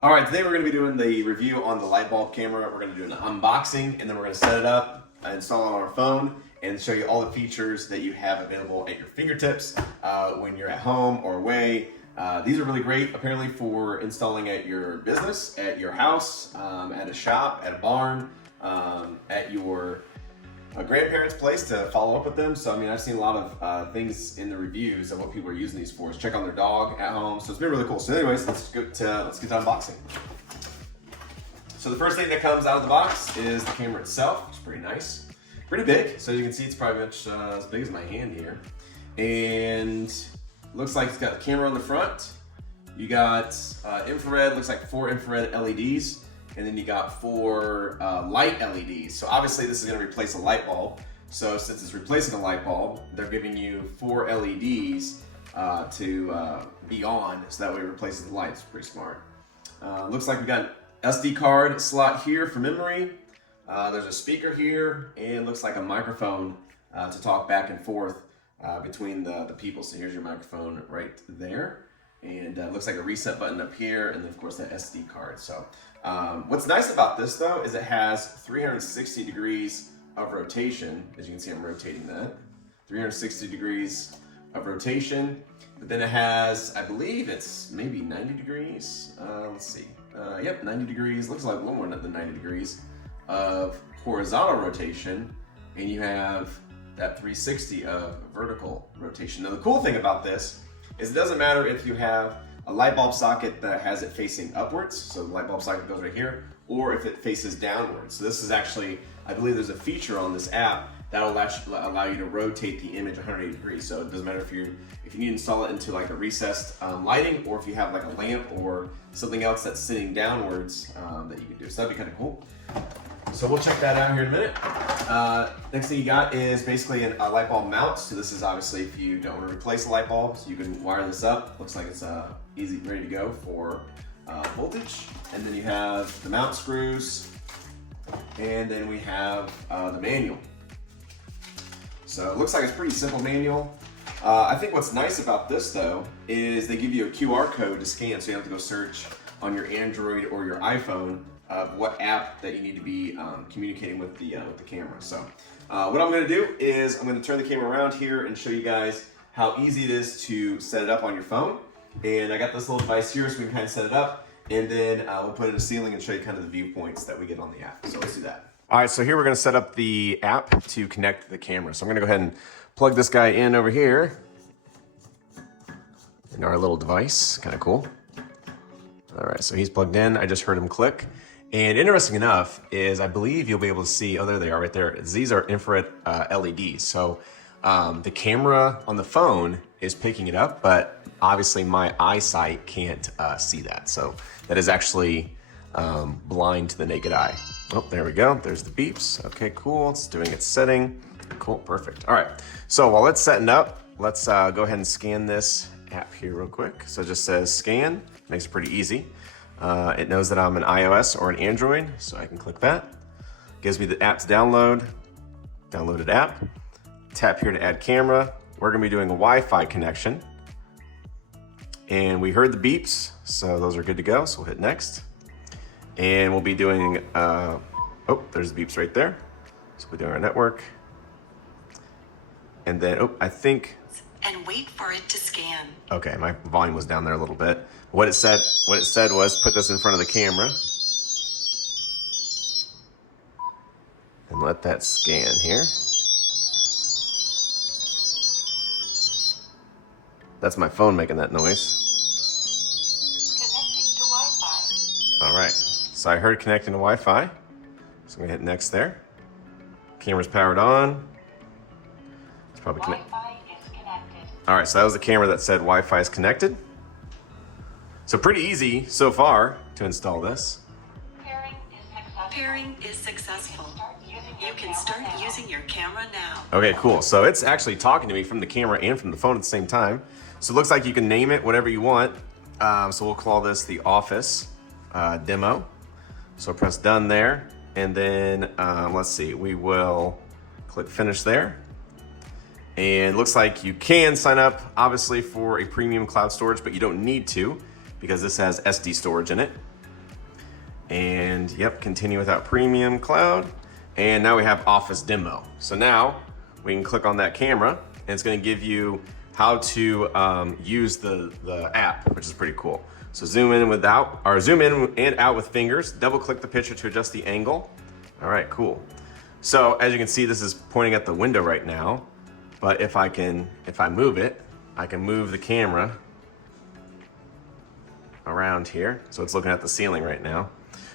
All right, today we're going to be doing the review on the light bulb camera. We're going to do an unboxing, and then we're going to set it up, install it on our phone, and show you all the features that you have available at your fingertips when you're at home or away. These are really great, apparently, for installing at your business, at your house, at a shop, at a barn, at your grandparents' place to follow up with them. So, I mean, I've seen a lot of things in the reviews of what people are using these for. Check on their dog at home. So it's been really cool. So anyways, let's get to unboxing. So the first thing that comes out of the box is the camera itself. It's pretty nice. Pretty big. So you can see it's probably much as big as my hand here. And looks like it's got a camera on the front. You got infrared, looks like 4 infrared LEDs. And then you got 4 light LEDs. So obviously this is gonna replace a light bulb. So since it's replacing a light bulb, they're giving you 4 LEDs to be on, so that way it replaces the lights. Pretty smart. Looks like we got an SD card slot here for memory. There's a speaker here, and looks like a microphone to talk back and forth between the people. So here's your microphone right there. And looks like a reset button up here, and then of course that SD card. So what's nice about this though is it has 360 degrees of rotation. As you can see, I'm rotating that. 360 degrees of rotation, but then it has, I believe it's maybe 90 degrees. Let's see. Yep, 90 degrees. Looks like a little more than 90 degrees of horizontal rotation, and you have that 360 of vertical rotation. Now the cool thing about this is it doesn't matter if you have a light bulb socket that has it facing upwards, so the light bulb socket goes right here, or if it faces downwards. So this is actually, I believe there's a feature on this app that will allow you to rotate the image 180 degrees. So it doesn't matter if you need to install it into like a recessed lighting, or if you have like a lamp or something else that's sitting downwards that you can do. So that'd be kind of cool. So we'll check that out here in a minute. Next thing you got is basically a light bulb mount. So this is obviously if you don't want to replace a light bulb, so you can wire this up. Looks like it's easy, ready to go for voltage. And then you have the mount screws, and then we have the manual. So it looks like it's a pretty simple manual. I think what's nice about this though is they give you a QR code to scan, so you don't have to go search on your Android or your iPhone of what app that you need to be communicating with the camera. So what I'm gonna do is I'm gonna turn the camera around here and show you guys how easy it is to set it up on your phone. And I got this little device here so we can kind of set it up, and then we'll put it in the ceiling and show you kind of the viewpoints that we get on the app. So let's do that. All right, so here we're gonna set up the app to connect to the camera. So I'm gonna go ahead and plug this guy in over here in our little device, kind of cool. All right, so he's plugged in. I just heard him click. And interesting enough is I believe you'll be able to see, oh, there they are right there. These are infrared LEDs. So the camera on the phone is picking it up, but obviously my eyesight can't see that. So that is actually blind to the naked eye. Oh, there we go. There's the beeps. Okay, cool. It's doing its setting. Cool, perfect. All right, so while it's setting up, let's go ahead and scan this app here real quick. So it just says scan, makes it pretty easy. It knows that I'm an iOS or an Android, so I can click that. Gives me the app to download, downloaded app. Tap here to add camera. We're gonna be doing a Wi-Fi connection. And we heard the beeps, so those are good to go, so we'll hit next. And we'll be doing, oh, there's the beeps right there. So we're doing our network. And then, oh, I think. And wait for it to scan. Okay, my volume was down there a little bit. What it said was put this in front of the camera and let that scan here. That's my phone making that noise. Connecting to Wi-Fi. All right, so I heard connecting to Wi-Fi. So I'm gonna hit next there. Camera's powered on. It's probably connected. Wi-Fi is connected. All right, so that was the camera that said Wi-Fi is connected. So pretty easy so far to install this. Pairing is successful. You can start using your camera now. Okay, cool. So it's actually talking to me from the camera and from the phone at the same time. So it looks like you can name it whatever you want. So we'll call this the Office demo. So press done there. And then let's see, we will click finish there. And it looks like you can sign up obviously for a premium cloud storage, but you don't need to, because this has SD storage in it. And yep, continue without premium cloud. And now we have office demo. So now we can click on that camera and it's gonna give you how to use the app, which is pretty cool. So zoom in and out with fingers, double click the picture to adjust the angle. All right, cool. So as you can see, this is pointing at the window right now, but if I move it, I can move the camera around here. So it's looking at the ceiling right now.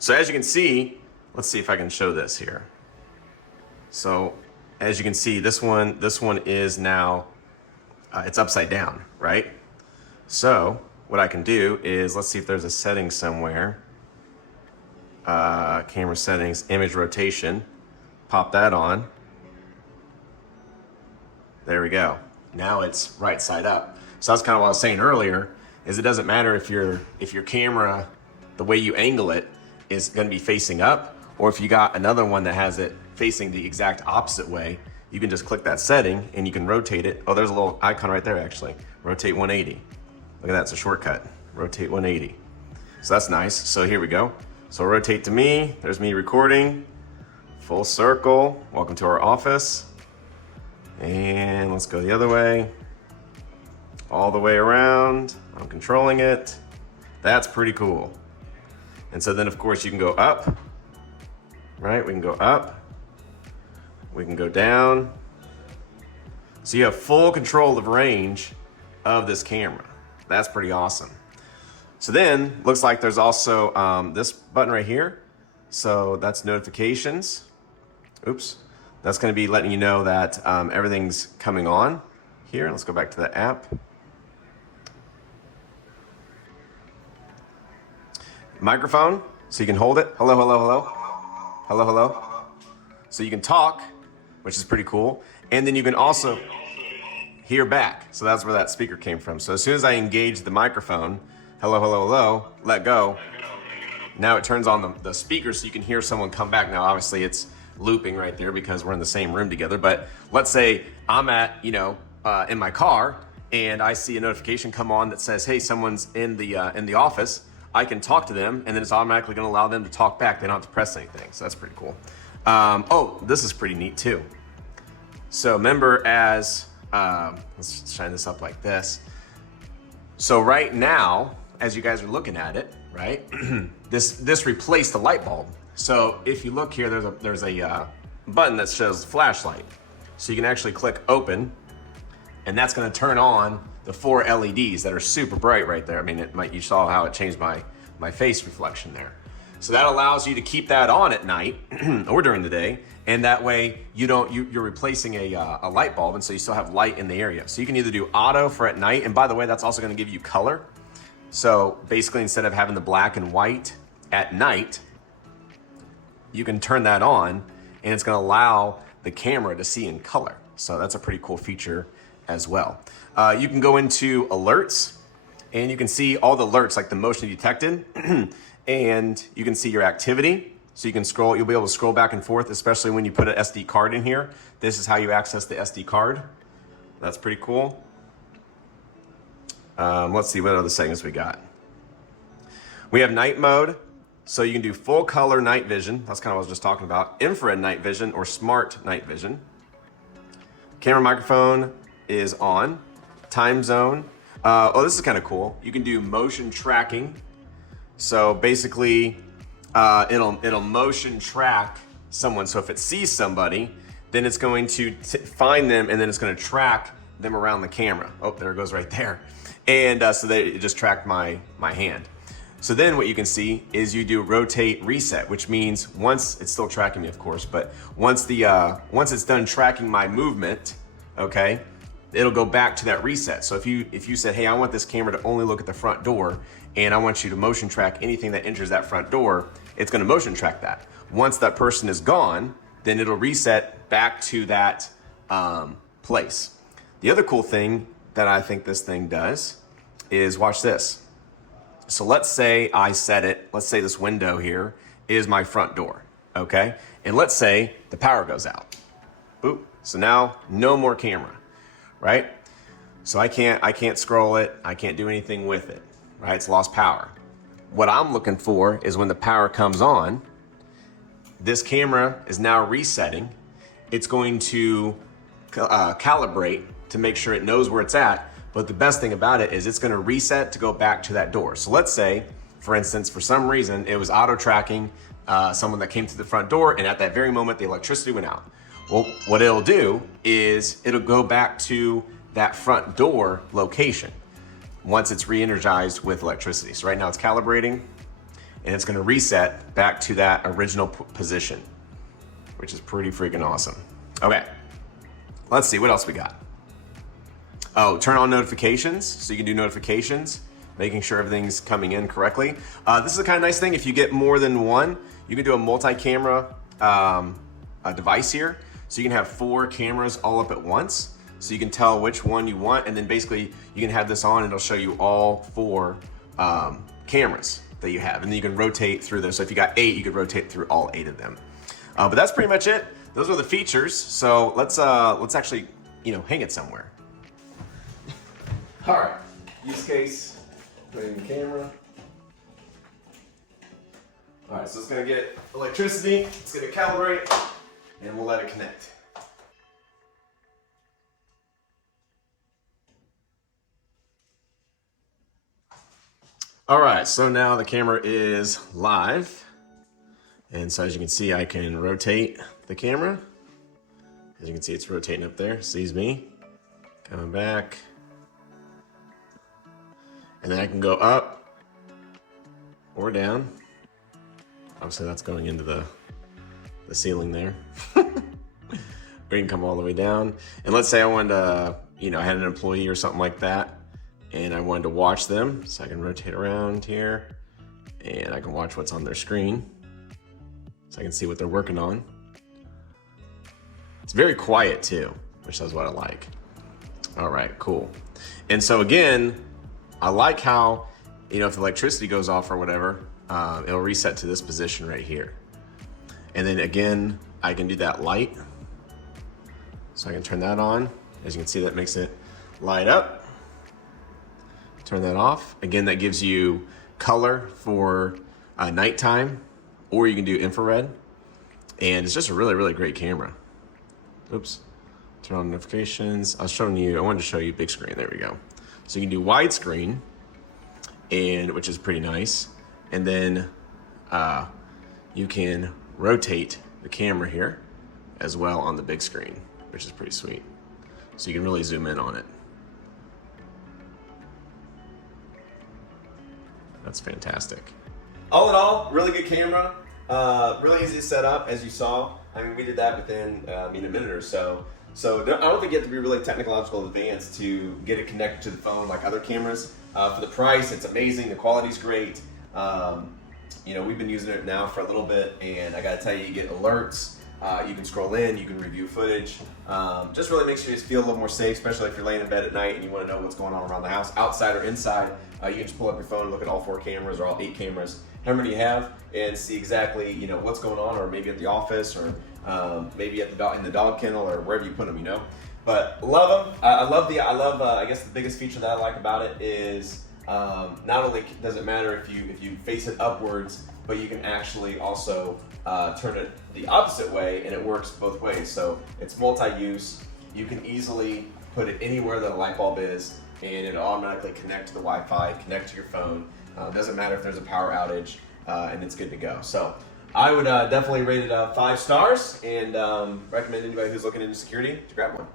So as you can see, let's see if I can show this here. So as you can see, this one is now, it's upside down, right? So what I can do is, let's see if there's a setting somewhere. Camera settings, image rotation, pop that on. There we go. Now it's right side up. So that's kind of what I was saying earlier, is it doesn't matter if your camera, the way you angle it, is gonna be facing up, or if you got another one that has it facing the exact opposite way, you can just click that setting and you can rotate it. Oh, there's a little icon right there actually. Rotate 180. Look at that, it's a shortcut. Rotate 180. So that's nice. So here we go. So rotate to me, there's me recording. Full circle, welcome to our office. And let's go the other way. All the way around, I'm controlling it. That's pretty cool. And so then of course you can go up, right? We can go up, we can go down. So you have full control of range of this camera. That's pretty awesome. So then looks like there's also this button right here. So that's notifications. Oops. That's gonna be letting you know that everything's coming on here. Let's go back to the app. Microphone, so you can hold it. Hello, hello, hello. Hello, hello. So you can talk, which is pretty cool. And then you can also hear back. So that's where that speaker came from. So as soon as I engage the microphone, hello, hello, hello, let go. Now it turns on the speaker so you can hear someone come back. Now obviously it's looping right there because we're in the same room together. But let's say I'm at, in my car and I see a notification come on that says, hey, someone's in the office. I can talk to them and then it's automatically gonna allow them to talk back. They don't have to press anything, so that's pretty cool. Oh, this is pretty neat too. So remember let's shine this up like this. So right now, as you guys are looking at it, right, this replaced the light bulb. So if you look here, there's a button that shows flashlight. So you can actually click open and that's gonna turn on the 4 LEDs that are super bright right there. I mean, you saw how it changed my face reflection there. So that allows you to keep that on at night or during the day, and that way you're replacing a light bulb, and so you still have light in the area. So you can either do auto for at night, and by the way, that's also gonna give you color. So basically, instead of having the black and white at night, you can turn that on, and it's gonna allow the camera to see in color. So that's a pretty cool feature as well. You can go into alerts and you can see all the alerts like the motion detected and you can see your activity. So you can scroll, you'll be able to scroll back and forth, especially when you put an SD card in here. This is how you access the SD card. That's pretty cool. Let's see what other settings we got. We have night mode. So you can do full color night vision. That's kind of what I was just talking about. Infrared night vision or smart night vision. Camera microphone is on. Time zone. Oh, this is kind of cool. You can do motion tracking. So basically, it'll motion track someone. So if it sees somebody, then it's going to find them and then it's going to track them around the camera. Oh, there it goes right there. And so it just tracked my hand. So then what you can see is you do rotate reset, which means once it's still tracking me, of course, but once it's done tracking my movement, okay, it'll go back to that reset. So if you said, hey, I want this camera to only look at the front door and I want you to motion track anything that enters that front door, it's gonna motion track that. Once that person is gone, then it'll reset back to that place. The other cool thing that I think this thing does is, watch this. So let's say I set it, let's say this window here is my front door, okay? And let's say the power goes out. Boop. So now no more camera, right? So I can't scroll it, I can't do anything with it, right? It's lost power. what I'm looking for is when the power comes on, this camera is now resetting. It's going to calibrate to make sure it knows where it's at. But the best thing about it is it's going to reset to go back to that door. So let's say, for instance, for some reason, it was auto tracking someone that came through the front door, and at that very moment, the electricity went out. Well, what it'll do is it'll go back to that front door location once it's re-energized with electricity. So right now it's calibrating, and it's gonna reset back to that original position, which is pretty freaking awesome. Okay, let's see, what else we got? Oh, turn on notifications, so you can do notifications, making sure everything's coming in correctly. This is a kind of nice thing. If you get more than one, you can do a multi-camera device here. So you can have 4 cameras all up at once. So you can tell which one you want, and then basically you can have this on and it'll show you all 4 cameras that you have. And then you can rotate through those. So if you got 8, you could rotate through all 8 of them. But that's pretty much it. Those are the features. So let's actually, hang it somewhere. All right, use case, put in the camera. All right, so it's gonna get electricity, it's gonna calibrate, and we'll let it connect. All right, so now the camera is live. And so as you can see, I can rotate the camera. As you can see, it's rotating up there, sees me, coming back. And then I can go up or down. Obviously that's going into the ceiling there. We can come all the way down. And let's say I wanted to, I had an employee or something like that, and I wanted to watch them. So I can rotate around here and I can watch what's on their screen. So I can see what they're working on. It's very quiet too, which is what I like. All right, cool. And so again, I like how, if the electricity goes off or whatever, it'll reset to this position right here. And then again, I can do that light. So I can turn that on. As you can see, that makes it light up. Turn that off. Again, that gives you color for nighttime, or you can do infrared. And it's just a really, really great camera. Oops, turn on notifications. I wanted to show you big screen, there we go. So you can do widescreen, which is pretty nice. And then you can rotate the camera here as well on the big screen, which is pretty sweet. So you can really zoom in on it. That's fantastic. All in all, really good camera. Really easy to set up, as you saw. I mean, we did that within a minute or so. So I don't think you have to be really technological advanced to get it connected to the phone like other cameras. For the price, it's amazing. The quality's great. We've been using it now for a little bit, and I gotta tell you, you get alerts. You can scroll in, you can review footage. Just really makes you just feel a little more safe, especially if you're laying in bed at night and you want to know what's going on around the house, outside or inside. You can just pull up your phone and look at all 4 cameras or all 8 cameras, however many you have, and see exactly what's going on, or maybe at the office, or maybe at in the dog kennel, or wherever you put them. But love them. I guess the biggest feature that I like about it is not only does it matter if you face it upwards, but you can actually also turn it the opposite way, and it works both ways. So it's multi-use. You can easily put it anywhere that a light bulb is, and it'll automatically connect to the Wi-Fi, connect to your phone. Doesn't matter if there's a power outage, and it's good to go. So I would definitely rate it 5 stars, and recommend anybody who's looking into security to grab one.